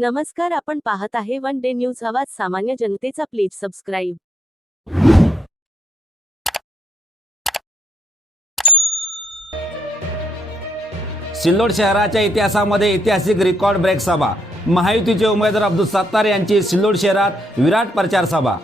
नमस्कार आपण पाहत आहे वन डे न्यूज आवाज सामान्य जनतेचा प्लीज सबस्क्राईब. सिल्लोड शहराच्या इतिहासामध्ये ऐतिहासिक रेकॉर्ड ब्रेक सभा. महायुतीचे उमेदवार अब्दुल सत्तार यांची सिल्लोड शहरात विराट प्रचार सभा.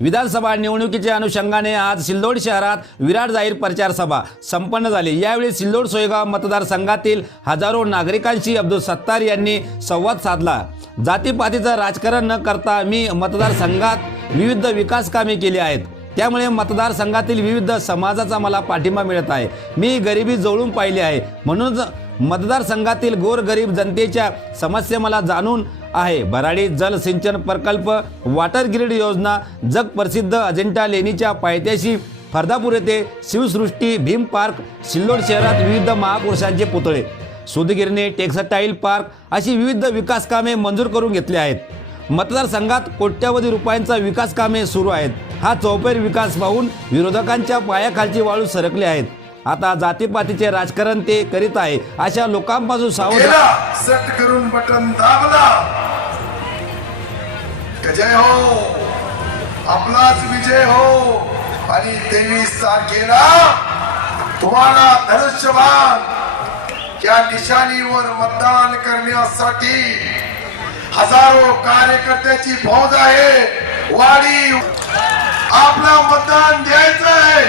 विधानसभा निवडणुकीच्या अनुषंगाने आज सिल्लोड शहरात विराट जाहीर प्रचार सभा संपन्न झाली. यावेळी सिल्लोड सोयगाव मतदारसंघातील हजारो नागरिकांशी अब्दुल सत्तार यांनी संवाद साधला. जातीपातीचं राजकारण न करता मी मतदारसंघात विविध विकास कामे केली आहेत. त्यामुळे मतदारसंघातील विविध समाजाचा मला पाठिंबा मिळत आहे. मी गरिबी जवळून पाहिली आहे. म्हणूनच मतदारसंघातील गोरगरीब जनतेच्या समस्या मला जाणून आहे. भराडी जल सिंचन प्रकल्प वॉटर ग्रीड योजना जग प्रसिद्ध अजिंठा लेणीच्या पायथ्याशी फरदापूर येथे शिवसृष्टी भीम पार्क सिल्लोड शहरात विविध महापुरुषांचे पुतळे सुदगिरणे टेक्सटाईल पार्क अशी विविध विकास कामे मंजूर करून घेतली आहेत. मतदारसंघात कोट्यावधी रुपयांचा विकास कामे सुरू आहेत. हा चौपेर विकास पाहून विरोधकांच्या पायाखालची वाळू सरकली आहेत. आता जातीपातीचे राजकारण ते करीत आहे अशा लोकांपासून सावध सेट करून बटन दाबला! विजय जय हो. आपलाच विजय हो. आणि तेवीस तारखेला तुम्हाला धनुष्यबाण या निशाणीवर मतदान करण्यासाठी हजारो कार्यकर्त्याची फौज आहे. वाढी आपला मतदान द्यायचं आहे.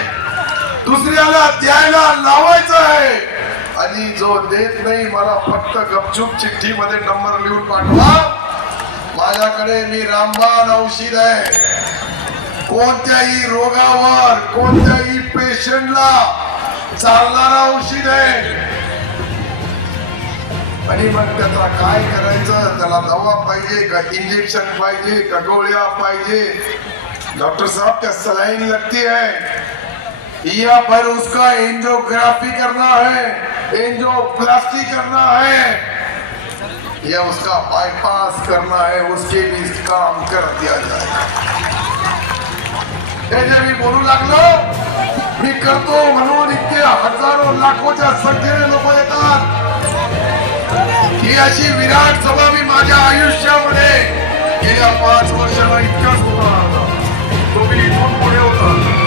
दुसऱ्याला द्यायला लावायचं आहे. आणि जो देत नाही मला फक्त गपचूप चिठ्ठी मध्ये नंबर लिहून पाठवा. माझ्याकडे मी रामबाण औषध आहे. कोणत्याही रोगावर कोणत्याही पेशंटला चालणारा औषध आहे. आणि मग त्याचा काय करायचं? त्याला दवा पाहिजे का इंजेक्शन पाहिजे का गोळ्या पाहिजे? डॉक्टर साहब क्या सलाइन लगती है या पर उसका एंजियोग्राफी करना है एंजियोप्लास्टी करना है या उसका बाईपास करना है उसके भी काम कर दिया जाए। मी बोलू लागलो मी करतो म्हणून इतके हजारो लाखोच्या संख्येने लोक येतात ही अशी विराट सभा मी माझ्या आयुष्यामध्ये गेल्या पाच वर्षाला इतकाच होता। तो मी इथून पुढे होता।